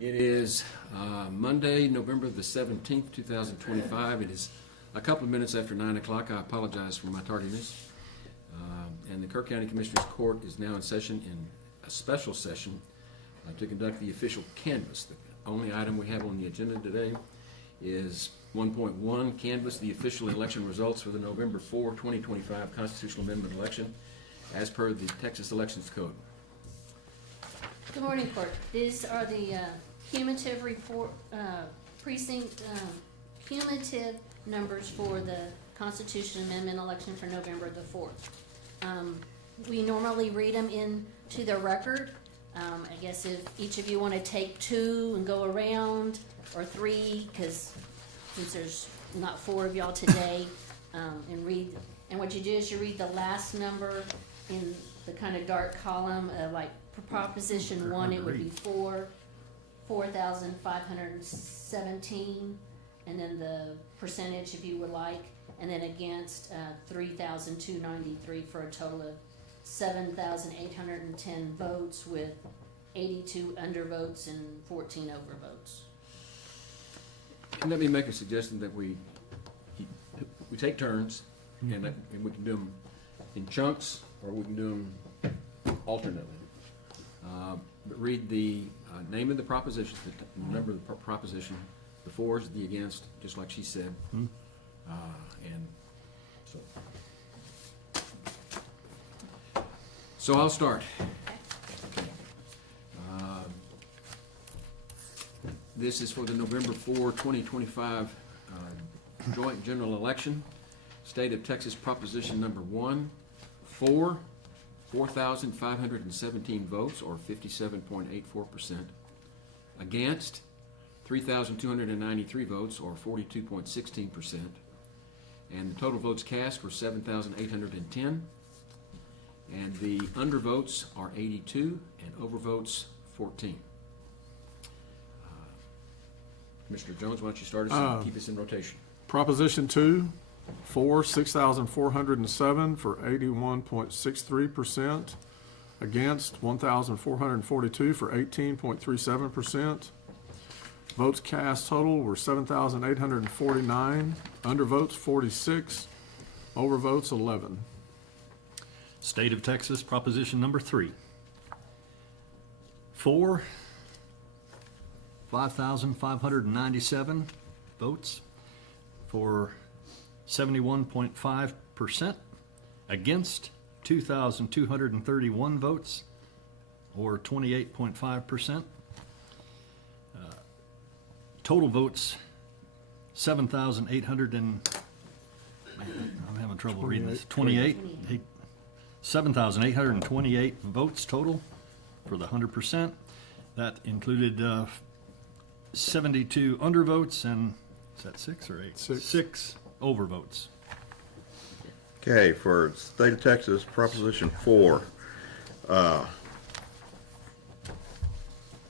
It is Monday, November the 17th, 2025. It is a couple of minutes after 9 o'clock. I apologize for my tardiness. And the Kerr County Commissioners Court is now in session in a special session to conduct the official canvass. The only item we have on the agenda today is 1.1, canvass the official election results for the November 4, 2025 constitutional amendment election as per the Texas Elections Code. Good morning, Court. These are the cumulative report, cumulative numbers for the Constitution Amendment election for November the 4th. We normally read them into the record. I guess if each of you want to take two and go around, or three, because since there's not four of y'all today, and read, and what you do is you read the last number in the kind of dark column of like Proposition 1, it would be 4,517, and then the percentage if you would like, and then against 3,293 for a total of 7,810 votes with 82 undervotes and 14 overvotes. And let me make a suggestion that we take turns, and we can do them in chunks, or we can do them alternately. But read the name of the proposition, the number of the proposition, the fors, the against, just like she said. And so I'll start. Okay. This is for the November 4, 2025 joint general election. State of Texas Proposition number 1, 4,517 votes, or 57.84%. Against, 3,293 votes, or 42.16%. And the total votes cast were 7,810. And the undervotes are 82, and overvotes 14. Commissioner Jones, why don't you start us and keep us in rotation? Proposition 2, 6,407 for 81.63%. Against, 1,442 for 18.37%. Votes cast total were 7,849. Undervotes 46. Overvotes 11. State of Texas Proposition number 3. 5,597 votes for 71.5%. Against, 2,231 votes, or 28.5%. Total votes, 7,800 and, I'm having trouble reading this, 7,828 votes total for the 100%. That included 72 undervotes and, is that 6 or 8? Six overvotes. Okay, for State of Texas, Proposition 4,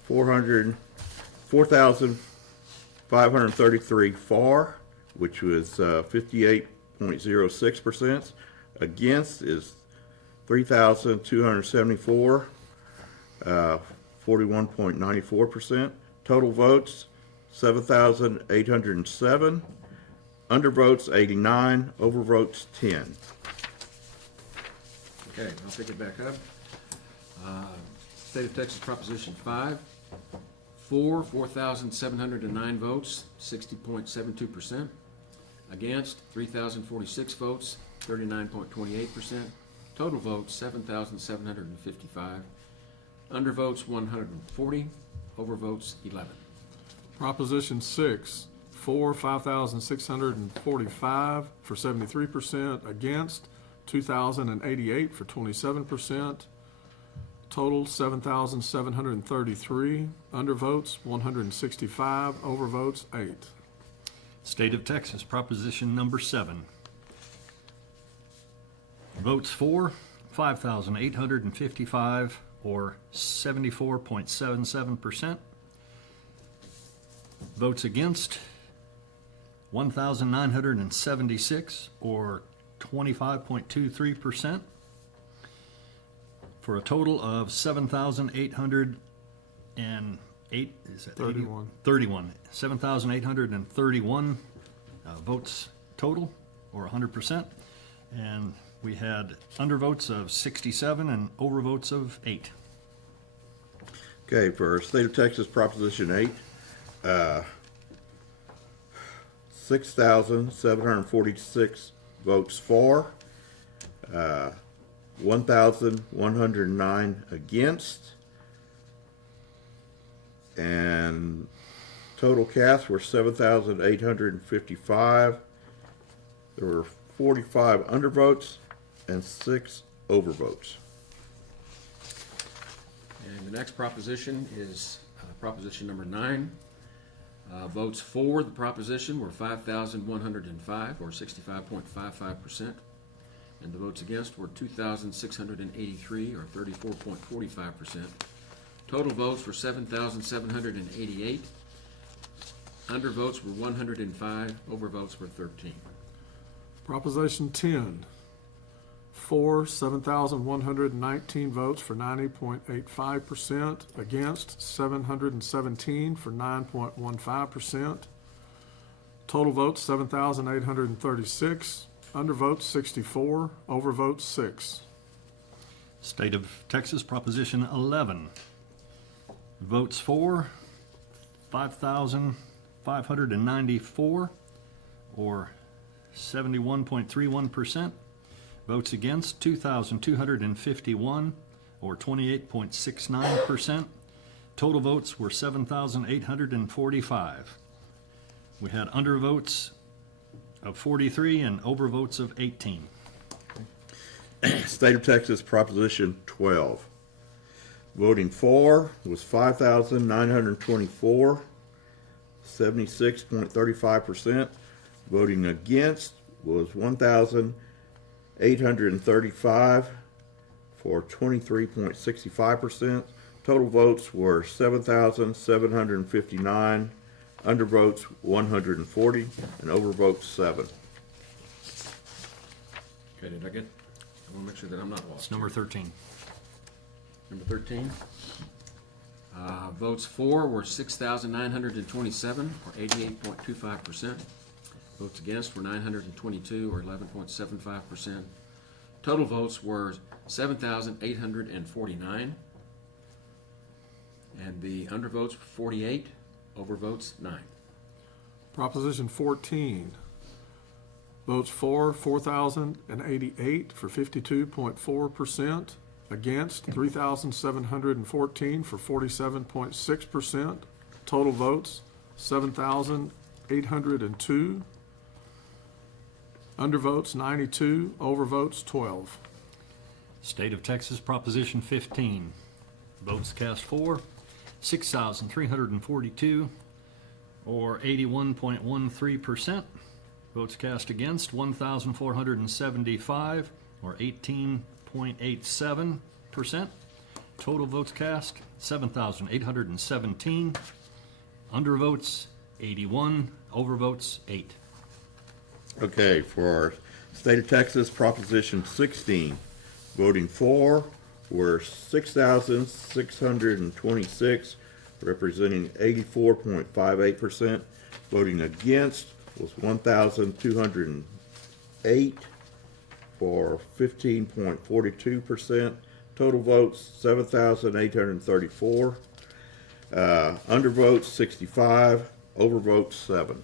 4,533 for, which was 58.06%. Against is 3,274, 41.94%. Total votes 7,807. Undervotes 89, overvotes 10. Okay, I'll pick it back up. State of Texas Proposition 5, 4,709 votes, 60.72%. Against, 3,046 votes, 39.28%. Total votes, 7,755. Undervotes, 140. Overvotes, 11. Proposition 6, 5,645 for 73%. Against, 2,088 for 27%. Total 7,733. Undervotes 165. Overvotes 8. State of Texas Proposition number 7. Votes for, 5,855, or 74.77%. Votes against, 1,976, or 25.23%, for a total of 7,800 and is that 31. 31, 7,831 votes total, or 100%. And we had undervotes of 67 and overvotes of 8. Okay, for State of Texas Proposition 8, 6,746 votes for, 1,109 against, and total cast were 7,855. There were 45 undervotes and 6 overvotes. And the next proposition is proposition number 9. Votes for the proposition were 5,105, or 65.55%. And the votes against were 2,683, or 34.45%. Total votes were 7,788. Undervotes were 105, overvotes were 13. Proposition 10, for 7,119 votes for 90.85%, against 717 for 9.15%. Total votes 7,836, undervotes 64, overvotes 6. State of Texas Proposition 11. Votes for, 5,594, or 71.31%. Votes against, 2,251, or 28.69%. Total votes were 7,845. We had undervotes of 43 and overvotes of 18. State of Texas Proposition 12. Voting for was 5,924, 76.35%. Voting against was 1,835 for 23.65%. Total votes were 7,759, undervotes 140, and overvotes 7. Okay, did I get? I want to make sure that I'm not lost. It's number 13. Number 13. Votes for were 6,927, or 88.25%. Votes against were 922, or 11.75%. Total votes were 7,849. And the undervotes were 48, overvotes 9. Proposition 14, votes for 4,088 for 52.4%, against 3,714 for 47.6%. Total votes 7,802, undervotes 92, overvotes 12. State of Texas Proposition 15. Votes cast for, 6,342, or 81.13%. Votes cast against, 1,475, or 18.87%. Total votes cast, 7,817. Undervotes, 81. Overvotes, 8. Okay, for State of Texas Proposition 16, voting for were 6,626, representing 84.58%. Voting against was 1,208 for 15.42%. Total votes 7,834. Undervotes 65, overvotes 7.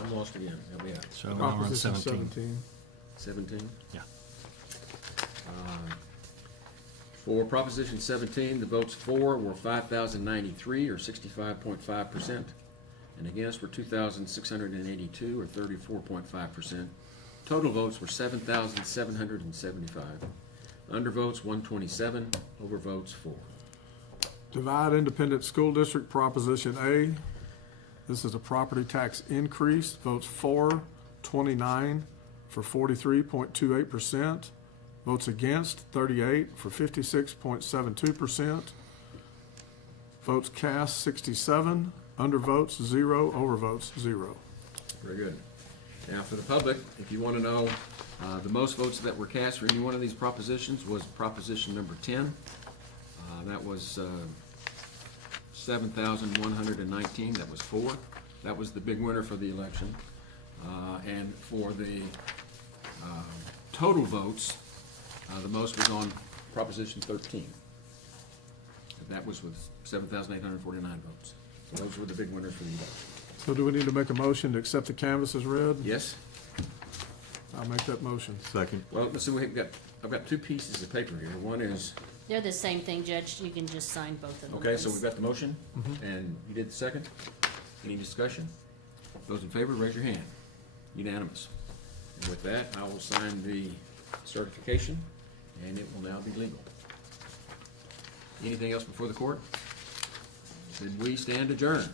I'm lost again. Help me out. So now we're on Proposition 17. 17. Yeah. For Proposition 17, the votes for were 5,093, or 65.5%, and against were 2,682, or 34.5%. Total votes were 7,775. Undervotes 127, overvotes 4. Divide Independent School District Proposition A. This is a property tax increase. Votes for 29 for 43.28%. Votes against 38 for 56.72%. Votes cast 67. Undervotes 0. Overvotes 0. Very good. Now, for the public, if you want to know, the most votes that were cast for any one of these propositions was proposition number 10. That was 7,119. That was 4. That was the big winner for the election. And for the total votes, the most was on Proposition 13. That was with 7,849 votes. So those were the big winners for the election. So do we need to make a motion to accept the canvas as read? Yes? I'll make that motion. Second. Well, let's see, I've got 2 pieces of paper here. One is, They're the same thing, Judge. You can just sign both of them. okay, so please. we've got the motion, and you did the second. Any discussion? Those in favor, raise your hand. Unanimous. And with that, I will sign the certification, and it will now be legal. Anything else before the court? Then we stand adjourned.